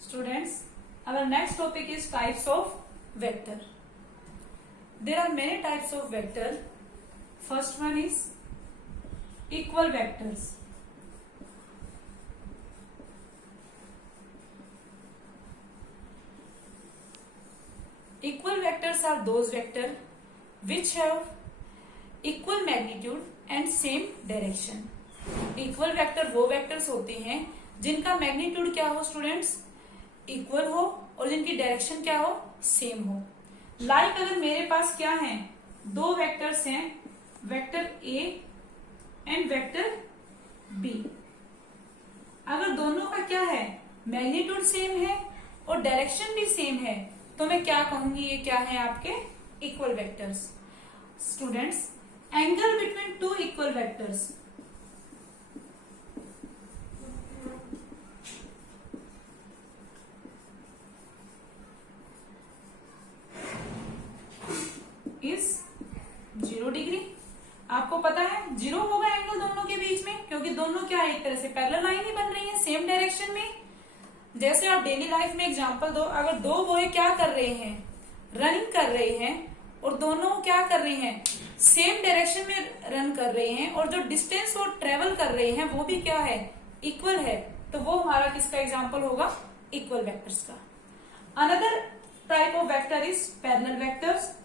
Students, our next topic is types of vector. There are many types of vector. First one is equal vectors. Equal vectors are those vectors which have equal magnitude and same direction. Equal vector वो vectors होते हैं जिनका magnitude क्या हो students, equal हो और जिनकी direction क्या हो, सेम हो. लाइक अगर मेरे पास क्या है, दो वेक्टर्स हैं, vector a and vector b. अगर दोनों का क्या है, मैग्नीट्यूड सेम है और डायरेक्शन भी सेम है, तो मैं क्या कहूंगी, ये क्या है आपके equal vectors. Students, angle between two equal vectors is 0 degree. आपको पता है 0 होगा एंगल दोनों के बीच में, क्योंकि दोनों क्या है, एक तरह से पैरेलल लाइन ही बन रही है सेम डायरेक्शन में. जैसे आप डेली लाइफ में एग्जांपल दो, अगर दो बॉय क्या कर रहे हैं, रनिंग कर रहे हैं और दोनों क्या कर रहे हैं, सेम डायरेक्शन में रन कर रहे हैं और जो डिस्टेंस वो ट्रेवल कर रहे हैं वो भी क्या है, इक्वल है, तो वो हमारा किसका एग्जाम्पल होगा, इक्वल वेक्टर्स का. Another type of vector is parallel vectors.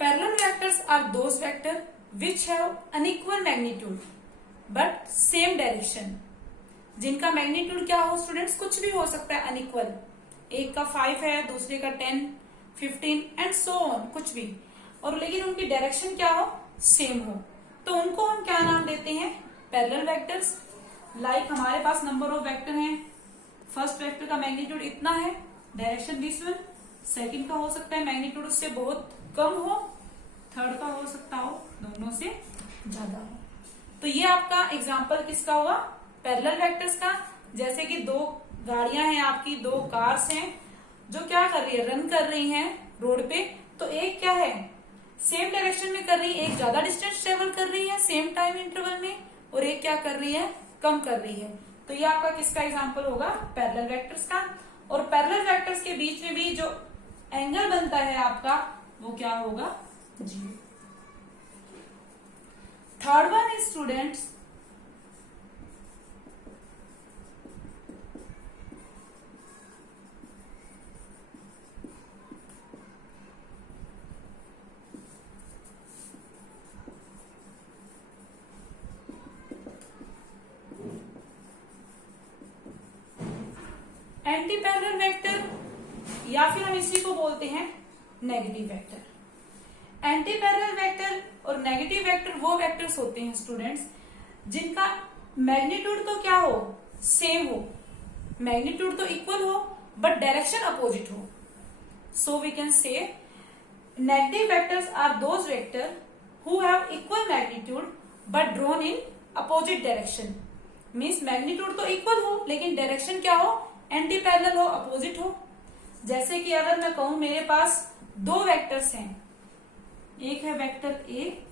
Parallel vectors are those vectors which have unequal magnitude but same direction. जिनका मैग्नीट्यूड क्या हो स्टूडेंट्स, कुछ भी हो सकता है अनइक्वल. एक का 5 है, दूसरे का 10, 15 एंड सो ऑन, कुछ भी, और लेकिन उनकी डायरेक्शन क्या हो, सेम हो, तो उनको हम क्या नाम देते हैं, पैरेलल वेक्टर्स. लाइक हमारे पास नंबर ऑफ वेक्टर हैं. फर्स्ट वेक्टर का मैग्नीट्यूड इतना है, डायरेक्शन दिस वन. सेकंड का हो सकता है मैग्नीट्यूड उससे बहुत कम हो, थर्ड का हो सकता हो दोनों से ज्यादा हो. तो ये आपका एग्जाम्पल किसका हुआ, पैरेलल वेक्टर्स का. जैसे कि दो गाड़ियां हैं आपकी, दो कार्स हैं जो क्या कर रही है, रन कर रही हैं रोड पे. तो एक क्या है, सेम डायरेक्शन में कर रही है, एक ज्यादा डिस्टेंस ट्रेवल कर रही है सेम टाइम इंटरवल में, और एक क्या कर रही है, कम कर रही है. तो ये आपका किसका एग्जाम्पल होगा, पैरेलल वेक्टर्स का. और पैरेलल वेक्टर्स के बीच में भी जो एंगल बनता है आपका, वो क्या होगा, 0. Third one is students anti parallel vector, या फिर हम इसी को बोलते हैं negative vector. Anti parallel vector और नेगेटिव वेक्टर वो वेक्टर्स होते हैं स्टूडेंट्स जिनका मैग्नीट्यूड तो क्या हो, सेम हो, मैग्नीट्यूड तो इक्वल हो बट डायरेक्शन अपोजिट हो. So we can say negative vectors are those vector who have equal magnitude but drawn in opposite direction. Means magnitude तो इक्वल हो लेकिन डायरेक्शन क्या हो, एंटी पैरेलल हो, अपोजिट हो. जैसे कि अगर मैं कहूं मेरे पास दो वेक्टर्स हैं, एक है वेक्टर ए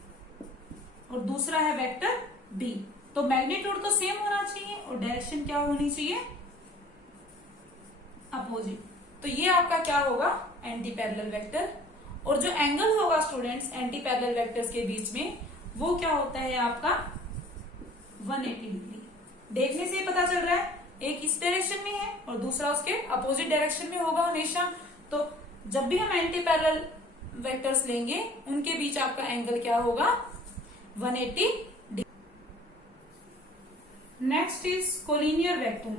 और दूसरा है वेक्टर बी, तो मैग्नीट्यूड तो सेम होना चाहिए और डायरेक्शन क्या होनी चाहिए, अपोजिट. तो ये आपका क्या होगा, एंटी पैरेलल वेक्टर. और जो एंगल होगा स्टूडेंट्स एंटी पैरेलल वेक्टर्स के बीच में, वो क्या होता है आपका 180 डिग्री. देखने से ही पता चल रहा है, एक इस डायरेक्शन में है और दूसरा उसके अपोजिट डायरेक्शन में होगा हमेशा. तो जब भी हम एंटी पैरेलल वेक्टर्स लेंगे उनके बीच आपका एंगल क्या होगा, 180 degree. Next is collinear vector.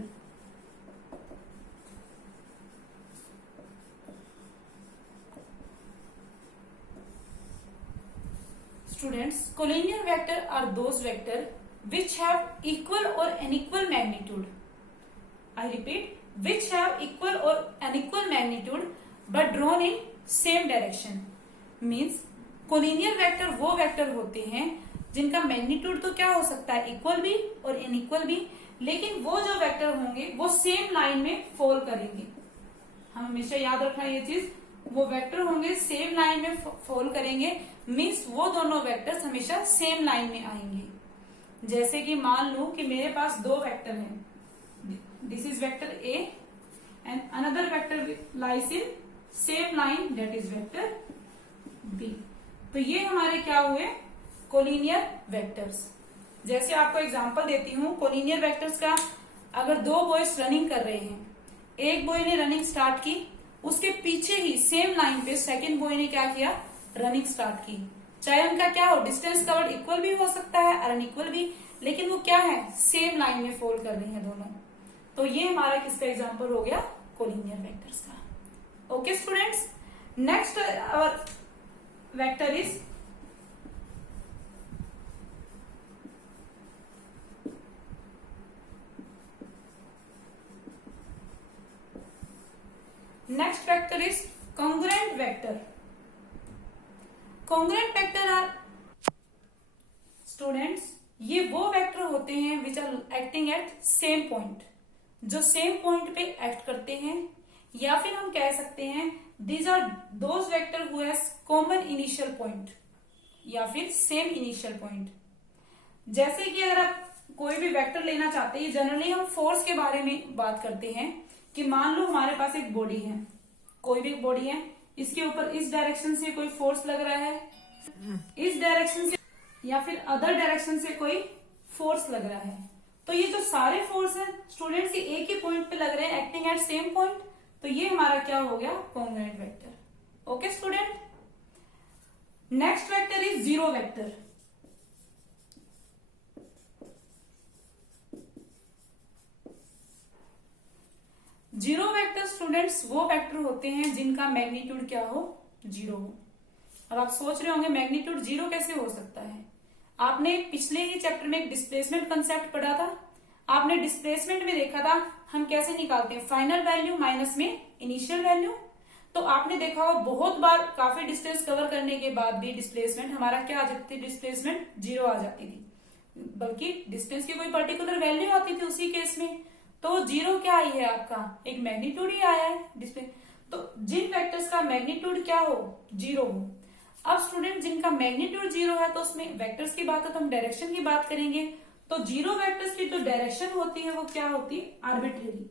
Students, collinear vector are those vector which have equal or unequal magnitude. I repeat, which have equal or unequal magnitude but drawn in same direction. Means collinear vector वो vector होते हैं जिनका magnitude तो क्या हो सकता है, equal भी और इनइक्वल भी, लेकिन वो जो वेक्टर होंगे वो सेम लाइन में फॉल करेंगे. हम हमेशा याद रखना ये चीज, वो वेक्टर होंगे सेम लाइन में फॉल करेंगे, मीन्स वो दोनों वेक्टर्स हमेशा सेम लाइन में आएंगे। जैसे कि मान लूं कि मेरे पास दो वेक्टर हैं, this is vector a and another vector lies in same line, that is vector b. तो ये हमारे क्या हुए, कोलिनियर वेक्टर्स। जैसे आपको एग्जांपल देती हूं कोलिनियर वेक्टर्स का। अगर दो बॉयज रनिंग कर रहे हैं, एक बॉय ने रनिंग स्टार्ट की, उसके पीछे ही सेम लाइन पे सेकंड बॉय ने क्या किया, रनिंग स्टार्ट की। चाहे उनका क्या हो, डिस्टेंस कवर्ड इक्वल भी हो सकता है और अनइक्वल भी, लेकिन वो क्या है, सेम लाइन में फॉल कर रहे हैं दोनों। तो ये हमारा किसका एग्जांपल हो गया, कोलिनियर वेक्टर्स का। Okay students, next our vector is next vector is congruent vector. Congruent vector are students, ये वो वेक्टर होते हैं which are acting at same point, जो सेम पॉइंट पे एक्ट करते हैं, या फिर हम कह सकते हैं these are those vector who has common initial point या फिर सेम इनिशियल पॉइंट। जैसे कि अगर आप कोई भी वेक्टर लेना चाहते हैं, जनरली हम फोर्स के बारे में बात करते हैं कि मान लो हमारे पास एक बॉडी है, कोई भी बॉडी है, इसके ऊपर इस डायरेक्शन से कोई फोर्स लग रहा है, इस डायरेक्शन से या फिर अदर डायरेक्शन से कोई फोर्स लग रहा है। तो ये जो सारे फोर्स हैं स्टूडेंट्स, ये एक ही पॉइंट पे लग रहे हैं, एक्टिंग एट सेम पॉइंट, तो ये हमारा क्या हो गया, congruent vector. Okay student, next vector is zero vector. Zero vector students वो वेक्टर होते हैं जिनका मैग्नीट्यूड क्या हो, जीरो हो। अब आप सोच रहे होंगे मैग्नीट्यूड जीरो कैसे हो सकता है। आपने पिछले ही चैप्टर में एक डिस्प्लेसमेंट कंसेप्ट पढ़ा था। आपने डिस्प्लेसमेंट में देखा था हम कैसे निकालते हैं, फाइनल वैल्यू माइनस में इनिशियल वैल्यू। तो आपने देखा होगा बहुत बार काफी डिस्टेंस कवर करने के बाद भी डिस्प्लेसमेंट हमारा क्या आ जाती थी, डिस्प्लेसमेंट जीरो आ जाती थी, बल्कि डिस्टेंस की कोई पर्टिकुलर वैल्यू आती थी उसी केस में। तो जीरो क्या आई है, आपका एक मैग्नीट्यूड ही आया है डिस्प्ले। तो जिन वेक्टर्स का मैग्नीट्यूड क्या हो, जीरो हो। अब स्टूडेंट जिनका मैग्नीट्यूड जीरो है तो उसमें वेक्टर्स की बात है तो हम डायरेक्शन की बात करेंगे। तो जीरो वेक्टर्स की जो डायरेक्शन होती है वो क्या होती है, आर्बिट्रेरी।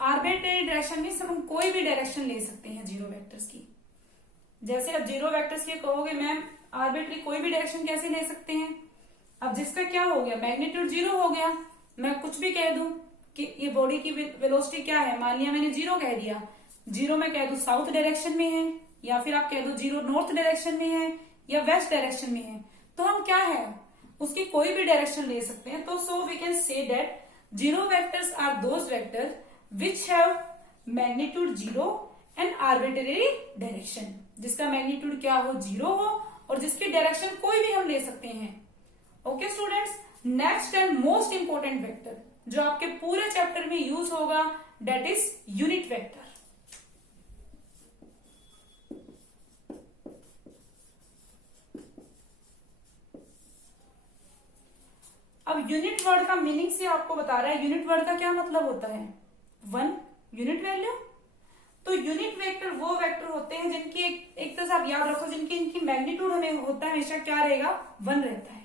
आर्बिट्रेरी डायरेक्शन में हम कोई भी डायरेक्शन ले सकते हैं जीरो वेक्टर्स की। जैसे अब जीरो वेक्टर्स के कहोगे मैम आर्बिट्री कोई भी डायरेक्शन कैसे ले सकते हैं। अब जिसका क्या हो गया, मैग्नीट्यूड जीरो हो गया, मैं कुछ भी कह दूं कि ये बॉडी की वेलोसिटी क्या है, मान लिया मैंने जीरो कह दिया, जीरो मैं कह दूं साउथ डायरेक्शन में है, या फिर आप कह दो जीरो नॉर्थ डायरेक्शन में है या वेस्ट डायरेक्शन में है, तो हम क्या है उसकी कोई भी डायरेक्शन ले सकते हैं। तो so we can say that zero vectors are those vector which have magnitude zero and arbitrary direction, जिसका मैग्नीट्यूड क्या हो, जीरो हो और जिसकी डायरेक्शन कोई भी हम ले सकते हैं। Okay students, next and most important vector जो आपके पूरे चैप्टर में यूज होगा, दैट इज यूनिट वेक्टर। अब यूनिट वर्ड का मीनिंग से आपको बता रहा है, यूनिट वर्ड का क्या मतलब होता है, वन यूनिट वैल्यू। तो यूनिट वेक्टर वो वेक्टर होते हैं जिनकी एक तरह से आप याद रखो, जिनकी इनकी मैग्नीट्यूड हमें होता है हमेशा क्या रहेगा, वन रहता है।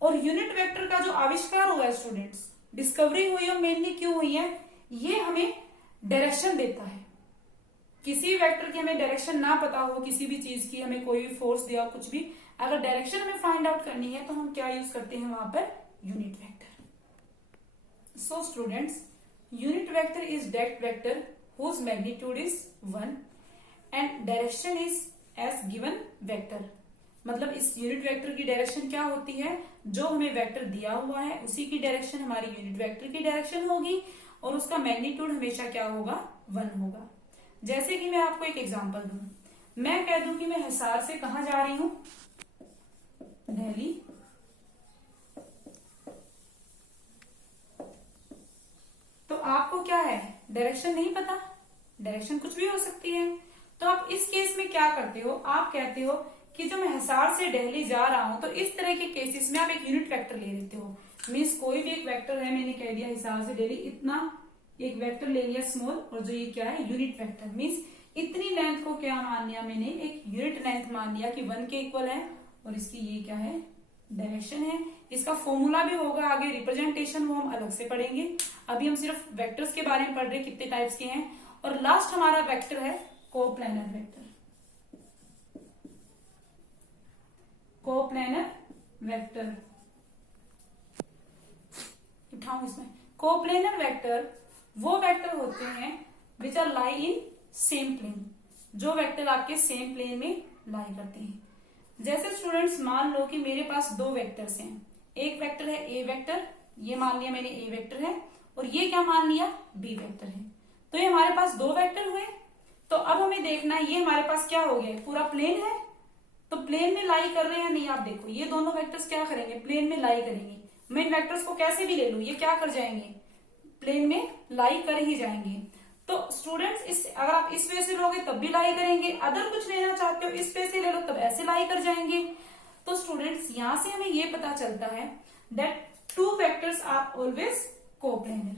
और यूनिट वेक्टर का जो आविष्कार हुआ है स्टूडेंट्स, डिस्कवरी हुई है, मेनली क्यों हुई है, ये हमें डायरेक्शन देता है। किसी वेक्टर की हमें डायरेक्शन ना पता हो, किसी भी चीज की हमें कोई भी फोर्स दिया हो, कुछ भी, अगर डायरेक्शन हमें फाइंड आउट करनी है तो हम क्या यूज करते हैं वहां पर, unit vector. So students, unit vector is that vector whose magnitude is 1 and direction is as given vector। मतलब इस यूनिट वेक्टर की डायरेक्शन क्या होती है, जो हमें वेक्टर दिया हुआ है उसी की डायरेक्शन हमारी यूनिट वेक्टर की डायरेक्शन होगी और उसका मैग्नीट्यूड हमेशा क्या होगा, 1 होगा। जैसे कि मैं आपको एक एग्जांपल दूं, मैं कह दूं कि मैं हिसार से कहां जा रही हूं, दिल्ली, तो आपको क्या है, डायरेक्शन नहीं पता, डायरेक्शन कुछ भी हो सकती है। तो आप इस केस में क्या करते हो, आप कहते हो कि जो मैं हिसार से दिल्ली जा रहा हूं, तो इस तरह के केसेस में आप एक यूनिट वेक्टर ले लेते हो। मीन्स कोई भी एक वेक्टर है, मैंने कह दिया हिसाब से डेली इतना एक वेक्टर ले लिया स्मॉल, और जो ये क्या है यूनिट वेक्टर, मीन्स इतनी लेंथ को क्या मान लिया मैंने, एक यूनिट लेंथ मान लिया कि 1 के इक्वल है, और इसकी ये क्या है डायरेक्शन है। इसका फॉर्मूला भी होगा आगे, रिप्रेजेंटेशन वो हम अलग से पढ़ेंगे। अभी हम सिर्फ वेक्टर्स के बारे में पढ़ रहे हैं, कितने टाइप्स के हैं। और लास्ट हमारा वेक्टर है कोप्लेनर वेक्टर। कोप्लेनर वेक्टर उठाऊं इसमें, कोप्लेनर वेक्टर वो वेक्टर होते हैं which are lie in same plane, जो वेक्टर आपके सेम प्लेन में लाई करते हैं। जैसे स्टूडेंट्स मान लो कि मेरे पास दो वेक्टर्स हैं, एक वेक्टर है ए वेक्टर, ये मान लिया मैंने ए वेक्टर है, और ये क्या मान लिया बी वेक्टर है। तो ये हमारे पास दो वेक्टर हुए। तो अब हमें देखना है ये हमारे पास क्या हो गया, पूरा प्लेन है, तो प्लेन में लाई कर रहे हैं नहीं। आप देखो ये दोनों वेक्टर्स क्या करेंगे, प्लेन में लाई करेंगे। मैं इन वेक्टर्स को कैसे भी ले लूं, ये क्या कर जाएंगे, प्लेन में लाई कर ही जाएंगे। तो स्टूडेंट्स अगर आप इस वे से लोगे तब भी लाई करेंगे, अदर कुछ लेना चाहते हो इस वे से ले लो तब ऐसे लाई कर जाएंगे। तो स्टूडेंट्स यहां से हमें ये पता चलता है that two vectors are always coplanar,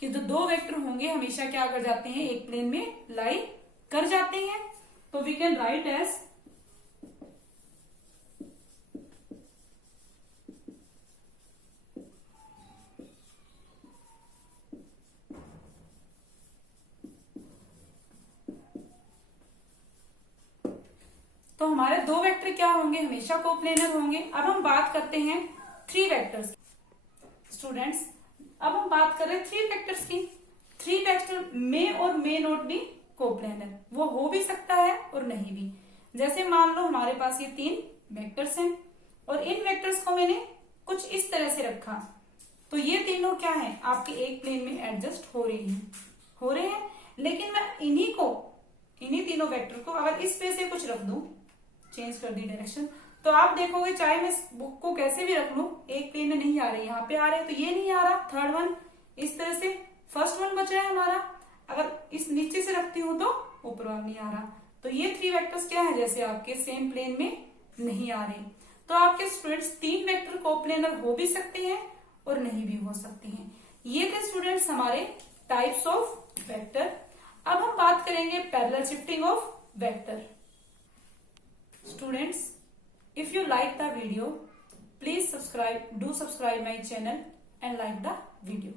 कि जो दो वेक्टर होंगे हमेशा क्या कर जाते हैं, एक प्लेन में लाई कर जाते हैं। तो वी कैन राइट एज तो हमारे दो वेक्टर क्या होंगे, हमेशा कोप्लेनर होंगे। अब हम बात करते हैं थ्री वेक्टर्स की। स्टूडेंट्स अब हम बात कर रहे हैं थ्री वेक्टर्स की। थ्री वेक्टर में और मे नॉट बी कोप्लेनर, वो हो भी सकता है और नहीं भी। जैसे मान लो हमारे पास ये तीन वेक्टर्स हैं और इन वेक्टर्स को मैंने कुछ इस तरह से रखा, तो ये तीनों क्या है आपके एक प्लेन में एडजस्ट हो रहे हैं। लेकिन मैं इन्हीं तीनों वेक्टर को अगर इस पे से कुछ रख दूं, चेंज कर दी डायरेक्शन, तो आप देखोगे चाहे मैं बुक को कैसे भी रख लूं एक प्लेन में नहीं आ रही, यहाँ पे आ रहे, तो ये नहीं आ रहा, थर्ड वन इस तरह से, फर्स्ट वन बच रहा है हमारा। अगर इस नीचे से रखती हूं तो ऊपर वाला नहीं आ रहा। तो ये थ्री वेक्टर्स क्या है, जैसे आपके सेम प्लेन में नहीं आ रहे। तो आपके स्टूडेंट्स तीन वेक्टर कोप्लेनर हो भी सकते हैं और नहीं भी हो सकते हैं। ये थे स्टूडेंट्स हमारे टाइप्स ऑफ वेक्टर। अब हम बात करेंगे parallel shifting of vector. Students, if you like the video, please do subscribe my channel and like the video.